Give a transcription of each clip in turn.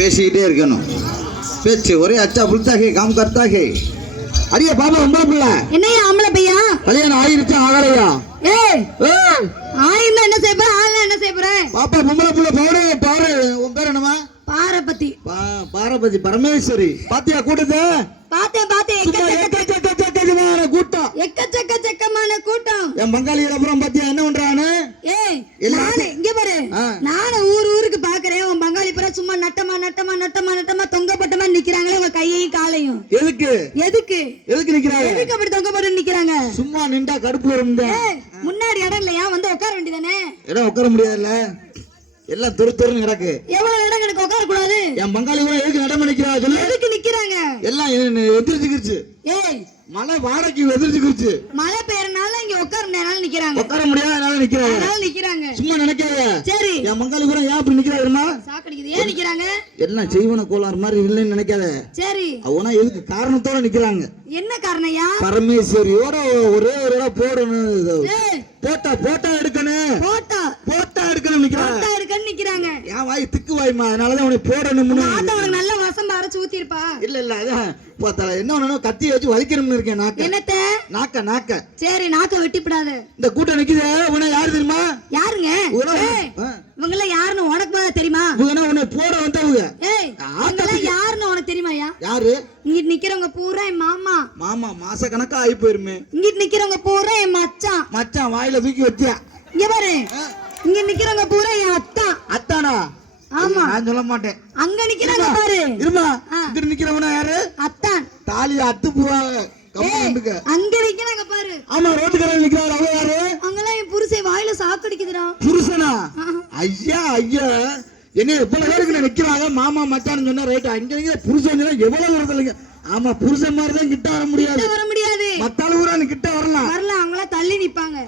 பேசிக்கிட்டே இருக்கணும். பேச்சு ஒரே அச்சா புல்தாகே காம் கர்த்தாகே அடியே பாபா ரொம்ப பிள்ள. என்னையா ஆம்பளை பையா? கல்யாணம் ஆயிருச்சா ஆகலையா? ஏய் ஆயிருந்தா என்ன செய்ய போற? ஆள்னா என்ன செய்ய போற? பாப்பா பொம்பளை புள்ள பாரு பாரு. உன் பேர் என்னமா பாறை பத்தி பா- பாரபதி பரமேஸ்வரி. பாத்தியா கூட்டத்தை? எக்கச்சக்க எக்கச்சக்கச்சக்கமான கூட்டம். எக்கச்சக்க செக்கமான கூட்டம். என் பங்காளிகள் அப்புறம் பாத்தியா என்ன பண்றான்னு ஏய் எல்லா- நானு இங்க பாரு ஆ. நானும் ஊர் ஊருக்கு பாக்குறேன் உன் பங்காளி புற சும்மா நட்டமா நட்டமா நட்டமா நட்டமா தொங்கப்பட்டமா நிக்கிறாங்களே உங்க கையையும் காலையும் எதுக்கு? எதுக்கு? எதுக்கு நிக்கிறாங்க? எதுக்கு அப்படி தொங்க போட்டு நிக்கிறாங்க? சும்மா நின்றா கடுப்பு ஏய், முன்னாடி இடம் இல்லையா? வந்து உட்கார வேண்டியதானே? இடம் உட்கார முடியாதுல்ல? எல்லாம் துரு துருன்னு கிடக்கு. எவ்வளவு இடம் எனக்கு உட்கார கூடாது என் பங்காளி கூட எதுக்கு நடம் நிக்கிறா சொல்லு? எதுக்கு நிக்கிறாங்க? எல்லாம் எதிர்த்துக்கிருச்சு. ஏய். மழை வாடகைக்கு எதிர்த்துக்கிருச்சு. மழை பெய்யறனால இங்க உட்கார நிக்கிறாங்க. உட்கார முடியாது. நிக்கிறாங்க. அதனால நிக்கிறாங்க. சும்மா நினைக்காத சரி. என் பங்காளி கூட ஏன் அப்படி நிக்கிறாருமா சாக்கடிக்குது ஏன் நிக்கிறாங்க? எல்லாம் செய்வன கோளாறு மாதிரி இல்லைன்னு நினைக்காத. சரி. அவனா எதுக்கு காரணத்தோட நிக்கிறாங்க? என்ன காரணம்யா பரமேஸ்வரியோட ஒரே ஒரு இடம் போடணும். போட்டா போட்டா எடுக்கணும் போட்டா. போட்டா எடுக்கணும் நிக்கிறாங்க. போட்டா இருக்குன்னு நிக்கிறாங்க. என் வாய் திக்கு வாய்மா அதனாலதான் உனக்கு போடணும்னு. நல்ல வசம் அரைச்சு ஊத்திருப்பா. இல்ல இல்ல அதான் என்ன ஒண்ணு கத்தி வச்சு வலிக்கணும்னு இருக்கேன் நாக்க. என்னத்த? நாக்க நாக்க. சரி நாக்க வெட்டிப்படாத. இந்த கூட்டம் நிக்குது உன யாரு தெரியுமா? யாருங்க. இவங்க எல்லாம் யாருன்னு உனக்கு தெரியுமா? இவங்க உன்னை போட வந்தவங்க. ஏய் யாருன்னு உனக்கு தெரியுமாயா யாரு? இங்கிட்டு நிக்கிறவங்க பூரா என் மாமா. மாமா மாச கணக்கா ஆகி போயிருமே. இங்கிட்டு நிக்கிறவங்க பூரா என் மச்சான். மச்சான் வாயில தூக்கி வச்சியா? இங்க பாரு. இங்க நிக்கிறவங்க பூரா என் அத்தா. அத்தானா? ஆமா. நான் சொல்ல மாட்டேன். அங்க நிக்கிறாங்க பாரு. இருமா. இங்க நிக்கிறவனா யாரு? அத்தான். தாலிய அத்து போவாங்க அங்க நிக்கிறாங்க பாரு. ஆமா ரோட்டுக்கரையில் நிக்கிறாரு. அவ யாரு? அங்கெல்லாம் என் புருஷன் வாயில சாக்கடிக்குதுடா புருஷனா. ஐயா ஐயா. என்ன எவ்வளவு பேருக்கு நிக்கிறாங்க? மாமா மச்சான்னு சொன்னா ரைட் அங்க நிக்கிற புருஷன் எவ்வளவு இல்லைங்க ஆமா புருஷன் மாதிரி தான் கிட்ட வர முடியாது. வர முடியாது. மத்தாள் ஊரா கிட்ட வரலாம். வரல அவங்களாம் தள்ளி நிப்பாங்க.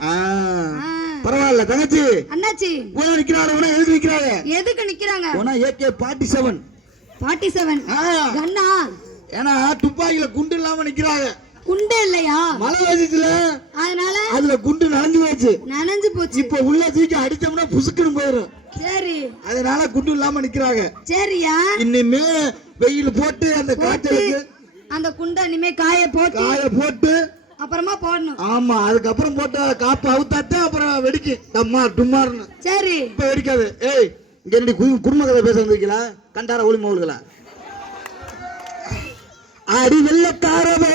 பரவாயில்ல தங்கச்சி. அண்ணாச்சி. உன நிக்கிறாரு உன எதுக்கு நிக்கிறாரு? எதுக்கு நிக்கிறாங்க? உன AK forty seven forty seven கண்ணா. ஏன்னா துப்பாக்கில குண்டு இல்லாம நிக்கிறாங்க. குண்டே இல்லையா? மழை வயசுல அதனால அதுல குண்டு நனைஞ்சு போச்சு. நனைஞ்சு போச்சு. இப்ப உள்ள தூக்கி அடிச்சோம்னா புசுக்குன்னு போயிடும் சரி. அதனால குண்டு இல்லாம நிக்கிறாங்க. சரியா? இனிமே வெயில் போட்டு அந்த காய்ச்சலுக்கு அந்த குண்டை இனிமே காய போட்டு காய போட்டு அப்புறமா போடணும். ஆமா அதுக்கப்புறம் போட்டு காப்பு அவுத்தாத்தே அப்புறம் வெடிக்கும். டம்மார் டும்மார்னு. சரி. இப்ப வெடிக்காது. ஏய் இங்க என்னடி குடும்ப கதை பேச வந்திருக்கீங்களா? கண்டார ஒளி அடி வெள்ளக்காரவே